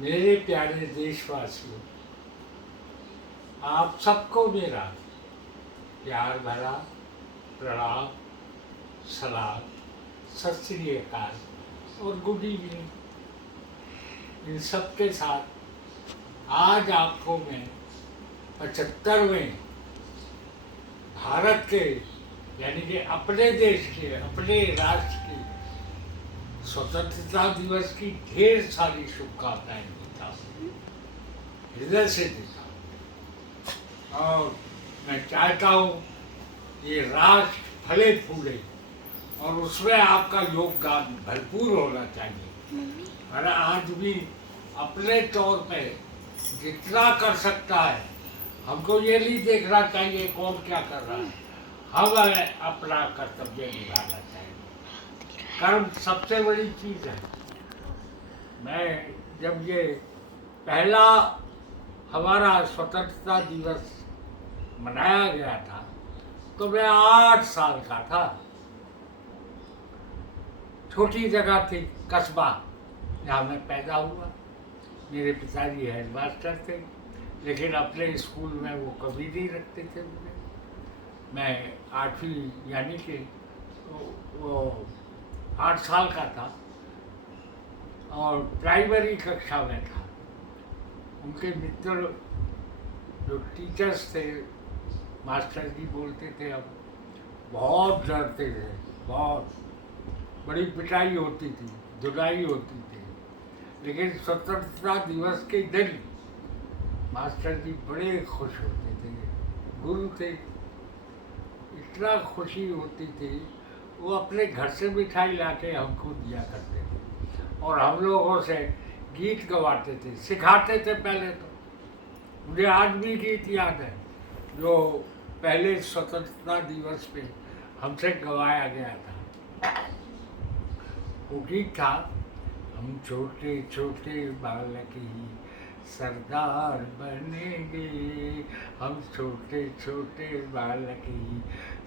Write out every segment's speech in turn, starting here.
मेरे प्यारे देशवासियों, आप सबको मेरा प्यार भरा प्रणाम, सलाम, सत श्री अकाल और गुड इवनिंग। इन सब के साथ आज आपको मैं 75वें भारत के यानी कि अपने देश के, अपने राष्ट्र के स्वतंत्रता दिवस की ढेर सारी शुभकामनाएं देता हूँ, हृदय से देता हूँ। और मैं चाहता हूँ ये राष्ट्र फले फूले और उसमें आपका योगदान भरपूर होना चाहिए। हर आदमी अपने तौर पे जितना कर सकता है, हमको ये नहीं देखना चाहिए कौन क्या कर रहा है, हमें अपना कर्तव्य निभाना चाहिए। कर्म सबसे बड़ी चीज़ है। मैं जब ये पहला हमारा स्वतंत्रता दिवस मनाया गया था तो मैं 8 साल का था। छोटी जगह थी, कस्बा, जहाँ मैं पैदा हुआ। मेरे पिताजी हेडमास्टर थे, लेकिन अपने स्कूल में वो कभी नहीं रखते थे मुझे। मैं 8वीं यानी कि वो 8 साल का था और प्राइमरी कक्षा में था। उनके मित्र जो टीचर्स थे, मास्टर जी बोलते थे, अब बहुत डरते थे, बहुत बड़ी पिटाई होती थी, धुलाई होती थी। लेकिन स्वतंत्रता दिवस के दिन मास्टर जी बड़े खुश होते थे। गुरु थे, इतना खुशी होती थी, वो अपने घर से मिठाई लाके हमको दिया करते थे और हम लोगों से गीत गवाते थे, सिखाते थे। पहले तो मुझे आज भी गीत याद है जो पहले स्वतंत्रता दिवस पे हमसे गवाया गया था। वो गीत था, हम छोटे छोटे बालक ही सरदार बनेंगे, हम छोटे छोटे बालक ही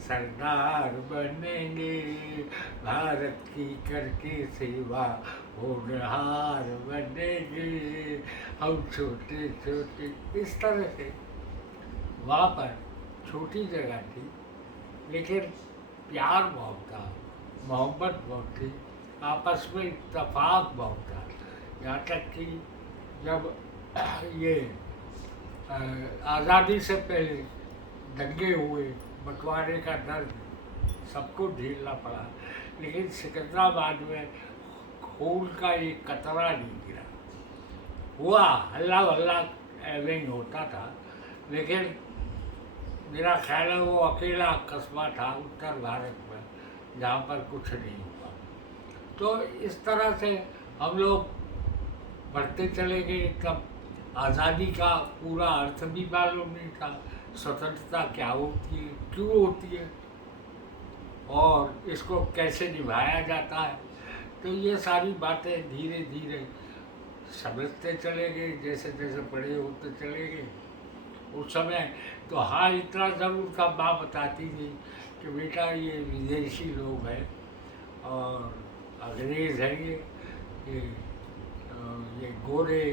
सरदार बनेंगे, भारत की करके सेवा होनहार बनेंगे, हम छोटे छोटे। इस तरह से वहाँ पर छोटी जगह थी, लेकिन प्यार बहुत था, मोहब्बत बहुत थी, आपस में इत्तेफाक बहुत था। यहाँ तक कि जब ये आज़ादी से पहले दंगे हुए, बंटवारे का दर्द सबको झेलना पड़ा, लेकिन सिकंदराबाद में खून का एक कतरा नहीं गिरा। हुआ हल्ला वल्ला एवं होता था, लेकिन मेरा ख्याल है वो अकेला कस्बा था उत्तर भारत में जहाँ पर कुछ नहीं हुआ। तो इस तरह से हम लोग बढ़ते चले गए। तब आज़ादी का पूरा अर्थ भी मालूम नहीं था, स्वतंत्रता क्या होती है, क्यों होती है और इसको कैसे निभाया जाता है। तो ये सारी बातें धीरे धीरे समझते चले गए, जैसे जैसे बड़े होते चले गए। उस समय तो हाँ, इतना ज़रूर था, माँ बताती थी कि बेटा ये विदेशी लोग हैं और अंग्रेज़ हैं, ये गोरे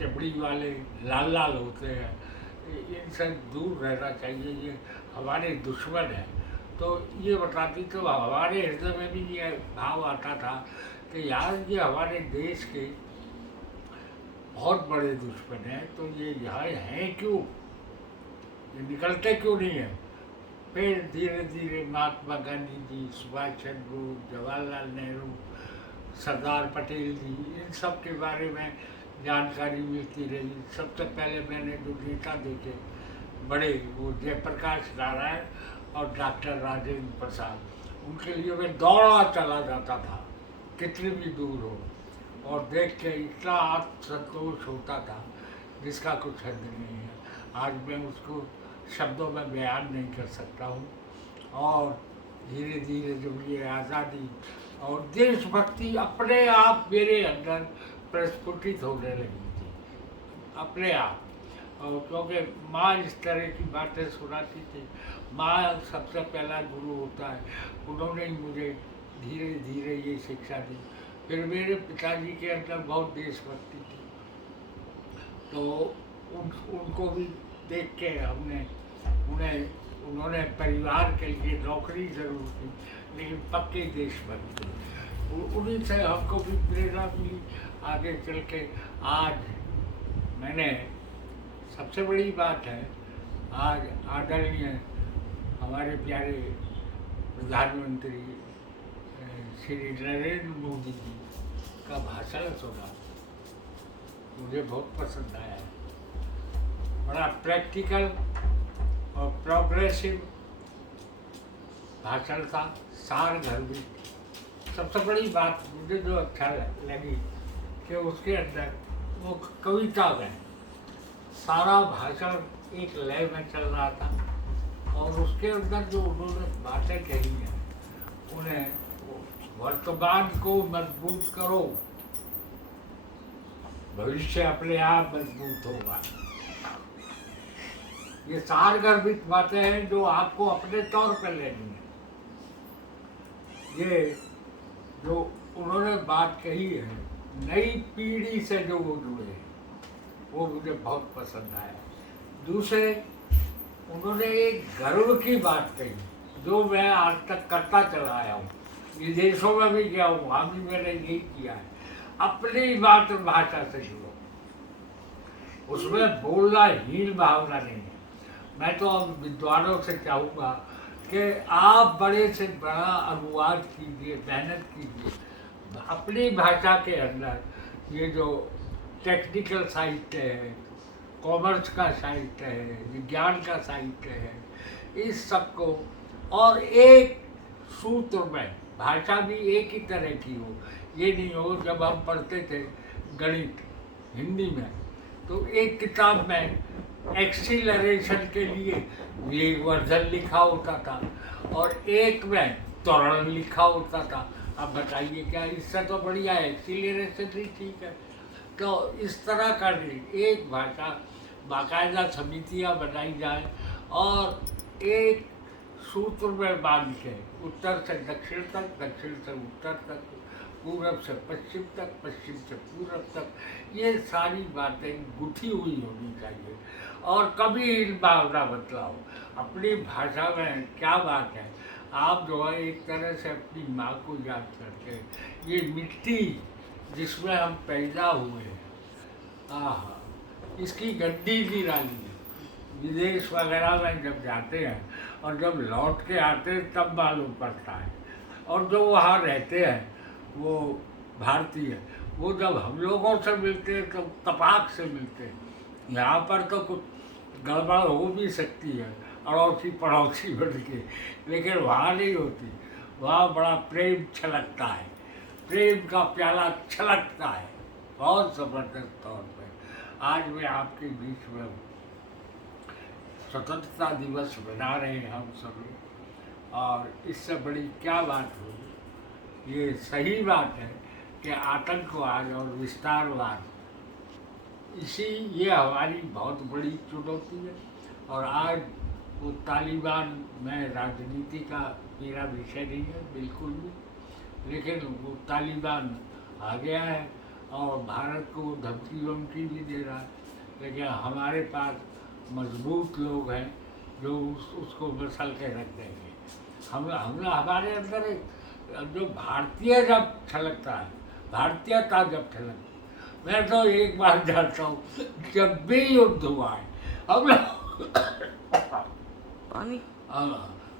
चमड़ी वाले लाल लाल होते हैं, इनसे दूर रहना चाहिए, ये हमारे दुश्मन हैं। तो ये बताती, तो हमारे हृदय में भी ये भाव आता था कि यार ये हमारे देश के बहुत बड़े दुश्मन हैं, तो ये यहाँ हैं क्यों, ये निकलते क्यों नहीं हैं। फिर धीरे धीरे महात्मा गांधी जी, सुभाष चंद्र बोस, जवाहरलाल नेहरू, सरदार पटेल जी, इन सब के बारे में जानकारी मिलती रही। सबसे पहले मैंने जो नेता देखे बड़े, वो जयप्रकाश नारायण और डॉक्टर राजेंद्र प्रसाद, उनके लिए मैं दौड़ा चला जाता था, कितनी भी दूर हो, और देख के इतना आत्मसंतोष होता था जिसका कुछ हद नहीं है। आज मैं उसको शब्दों में बयान नहीं कर सकता हूँ। और धीरे धीरे जब ये आज़ादी और देशभक्ति अपने आप मेरे अंदर प्रस्फुटित होने लगी थी, अपने आप। और क्योंकि माँ इस तरह की बातें सुनाती थी, माँ सबसे पहला गुरु होता है, उन्होंने ही मुझे धीरे धीरे ये शिक्षा दी। फिर मेरे पिताजी के अंदर बहुत देशभक्ति थी, तो उनको भी देख के उन्होंने परिवार के लिए नौकरी जरूर की, लेकिन पक्के देशभक्त थे। उन्हीं से हमको भी प्रेरणा मिली आगे चल के। आज मैंने, सबसे बड़ी बात है, आज आदरणीय हमारे प्यारे प्रधानमंत्री श्री नरेंद्र मोदी जी का भाषण सुना, मुझे बहुत पसंद आया। बड़ा प्रैक्टिकल और प्रोग्रेसिव भाषण था, सारगर्भित। सबसे बड़ी बात मुझे जो अच्छा लगी कि उसके अंदर वो कविता में सारा भाषण एक लय में चल रहा था, और उसके अंदर जो उन्होंने बातें कही हैं, उन्हें वर्तमान को मजबूत करो, भविष्य अपने आप मजबूत होगा। ये सारगर्भित बातें हैं जो आपको अपने तौर पर लेनी है। ये जो उन्होंने बात कही है, नई पीढ़ी से जो वो जुड़े हैं, वो मुझे बहुत पसंद आया। दूसरे, उन्होंने एक गर्व की बात कही जो मैं आज तक करता चला आया हूँ, विदेशों में भी गया हूँ, वहाँ भी मैंने यही किया है, अपनी मातृभाषा से जुड़ो। उसमें बोलना हीन भावना नहीं है। मैं तो अब विद्वानों से चाहूँगा कि आप बड़े से बड़ा अनुवाद कीजिए, मेहनत कीजिए अपनी भाषा के अंदर। ये जो टेक्निकल साहित्य है, कॉमर्स का साहित्य है, विज्ञान का साहित्य है, इस सब को, और एक सूत्र में भाषा भी एक ही तरह की हो। ये नहीं हो, जब हम पढ़ते थे गणित हिंदी में, तो एक किताब में एक्सीलरेशन के लिए वेगवर्धन लिखा होता था और एक में त्वरण लिखा होता था। अब बताइए क्या, इससे तो बढ़िया है एक्सीलरेशन ही ठीक है। तो इस तरह का नहीं, एक भाषा बाकायदा समितियाँ बनाई जाए और एक सूत्र में बांध के उत्तर से दक्षिण तक, दक्षिण से उत्तर तक, पूरब से पश्चिम तक, पश्चिम से पूरब तक, ये सारी बातें गुथी हुई होनी चाहिए। और कभी इन भावना बदलाव, अपनी भाषा में क्या बात है, आप जो है एक तरह से अपनी माँ को याद करके, ये मिट्टी जिसमें हम पैदा हुए हैं, इसकी गड्डी की रानी है। विदेश वगैरह में जब जाते हैं और जब लौट के आते हैं तब मालूम पड़ता है, और जो वहाँ रहते हैं वो भारतीय, वो जब हम लोगों से मिलते हैं तो तपाक से मिलते हैं। यहाँ पर तो कुछ गड़बड़ हो भी सकती है, अड़ोसी पड़ोसी बन के, लेकिन वहाँ नहीं होती। वहाँ बड़ा प्रेम छलकता है, प्रेम का प्याला छलकता है बहुत ज़बरदस्त तौर पे। आज मैं आपके बीच में स्वतंत्रता दिवस मना रहे हैं हम सभी, और इससे बड़ी क्या बात होगी। ये सही बात है कि आतंकवाद और विस्तारवाद, ये हमारी बहुत बड़ी चुनौती है। और आज वो तालिबान में राजनीति का मेरा विषय नहीं है बिल्कुल भी, लेकिन वो तालिबान आ गया है और भारत को धमकी वमकी भी दे रहा है, लेकिन हमारे पास मजबूत लोग हैं जो उसको मसल के रख देंगे। हमारे अंदर जो भारतीय जब छलकता है, भारतीयता जब छलकती, मैं तो एक बार जानता हूँ, जब भी युद्ध हुआ है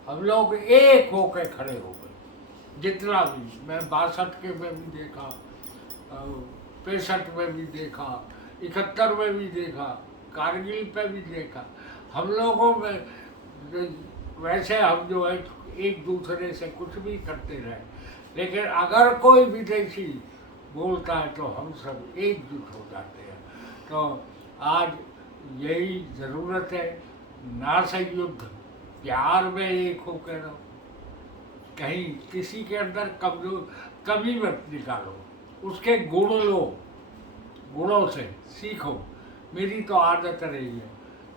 हम लोग एक होकर खड़े हो गए। जितना भी, मैं 62 के में भी देखा, 65 में भी देखा, 71 में भी देखा, कारगिल पे भी देखा, हम लोगों में वैसे हम जो है एक दूसरे से कुछ भी करते रहे, लेकिन अगर कोई विदेशी बोलता है तो हम सब एकजुट हो जाते हैं। तो आज यही ज़रूरत है, ना से युद्ध, प्यार में एक होकर रहो, कहीं किसी के अंदर कमी मत निकालो, उसके गुण लो, गुणों से सीखो। मेरी तो आदत रही है,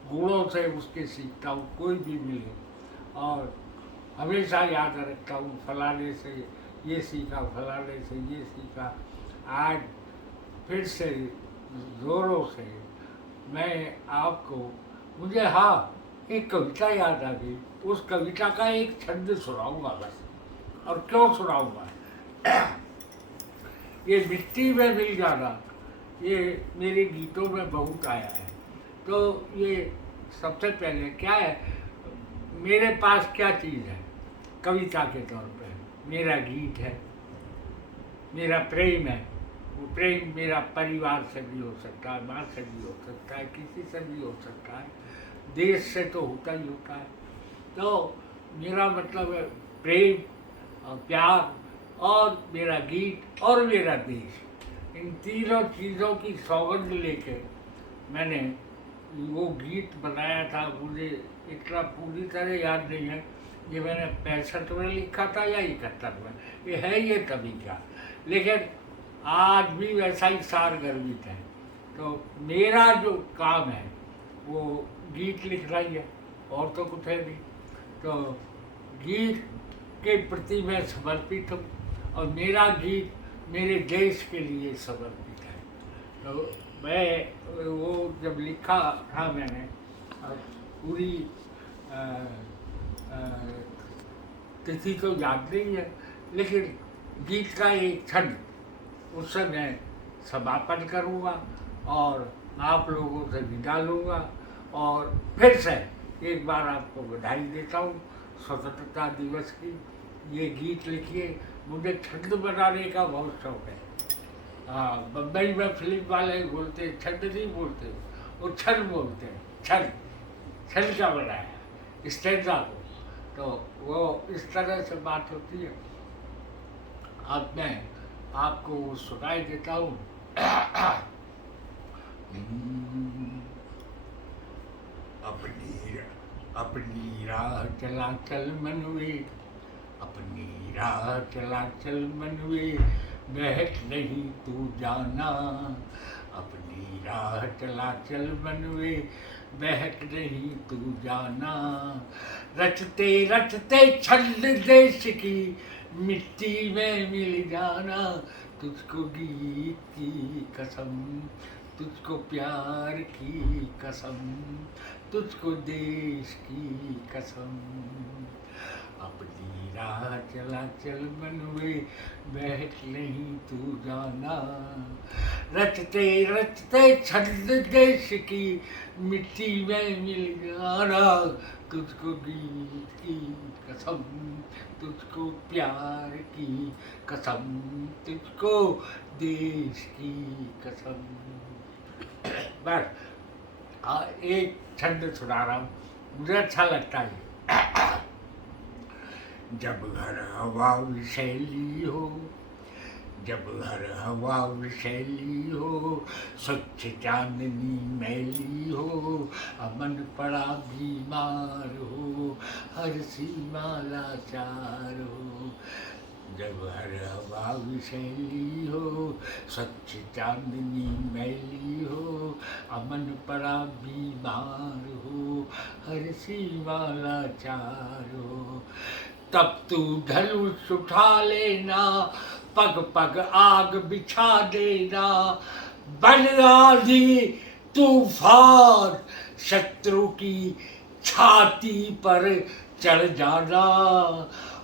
गुणों से उसके सीखता हूँ, कोई भी मिले, और हमेशा याद रखता हूँ फलाने से ये सीखा, फलाने से ये सीखा। आज फिर से ज़ोरों से मैं आपको, मुझे हाँ एक कविता याद आ गई, उस कविता का एक छंद सुनाऊंगा बस। और क्यों सुनाऊंगा, ये मिट्टी में मिल जाना, ये मेरे गीतों में बहुत आया है। तो ये सबसे पहले क्या है, मेरे पास क्या चीज़ है कविता के तौर पे, मेरा गीत है, मेरा प्रेम है। वो प्रेम मेरा परिवार से भी हो सकता है, माँ से भी हो सकता है, किसी से भी हो सकता है, देश से तो होता ही होता है। तो मेरा मतलब है प्रेम और प्यार और मेरा गीत और मेरा देश, इन तीनों चीज़ों की सौगंध लेके मैंने वो गीत बनाया था। मुझे इतना पूरी तरह याद नहीं है, ये मैंने 65 में लिखा था या 71 में, ये है ये तभी क्या, लेकिन आज भी वैसा ही सारगर्भित है। तो मेरा जो काम है वो गीत लिखना ही है, और तो कुछ है नहीं। तो गीत के प्रति मैं समर्पित हूँ, और मेरा गीत मेरे देश के लिए समर्पित है। तो मैं वो जब लिखा था मैंने, पूरी तिथि तो याद नहीं है, लेकिन गीत का एक छंद उससे मैं समापन करूँगा और आप लोगों से विदा लूँगा। और फिर से एक बार आपको बधाई देता हूँ स्वतंत्रता दिवस की। ये गीत लिखिए, मुझे छंद बनाने का बहुत शौक है। हाँ, बम्बई में फिल्म वाले बोलते छंद नहीं बोलते, वो छंद बोलते हैं, छंद छंद का बनाया स्टैंजा को। तो वो इस तरह से बात होती है। अब मैं आपको सुनाई देता हूँ। अपनी राह चला चल मनवे, अपनी राह चला चल मनवे, बहक नहीं तू जाना। अपनी राह चला चल मनवे, बहक नहीं तू जाना। रचते रचते छंद देश की मिट्टी में मिल जाना। तुझको गीत की कसम, तुझको प्यार की कसम, तुझको देश की कसम। अपनी राह चला चल मनवे, बहक नहीं तू जाना। रचते रचते छंद देश की मिट्टी में मिल जाना। तुझको गीत की कसम, तुझको प्यार की कसम, तुझको देश की कसम। बस एक छंद सुना रहा हूँ, मुझे अच्छा लगता है। जब हर हवा विषैली हो, जब हर हवा विषैली हो, स्वच्छ चांदनी मैली हो, अमन पड़ा बीमार हो, हर सीमा लाचार हो। जब हर हवा विषैली हो, स्वच्छ चांदनी मैली हो, अमन पड़ा बीमार हो, हर सीमा लाचार हो। तब तू धनुष उठा लेना, पग पग आग बिछा देना। बन आंधी तूफान शत्रु की छाती पर चढ़ जाना।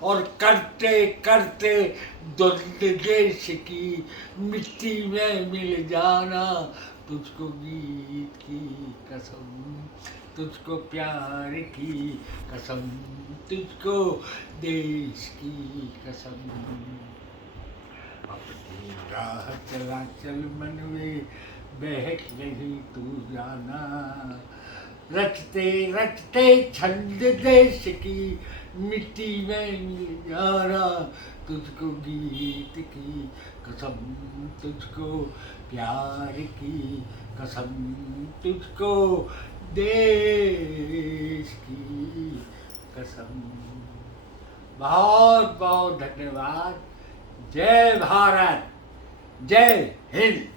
और करते करते दुर्ग देश की मिट्टी में मिल जाना। तुझको गीत की कसम, तुझको प्यार की कसम, तुझको देश की कसम। अपनी राह चला चल मनवे, बहक नहीं तू जाना। रचते रचते छंद देश की मिट्टी में मिल जाना। तुझको गीत की कसम, तुझको प्यार की कसम, तुझको देश की कसम। बहुत बहुत धन्यवाद। जय भारत, जय हिंद।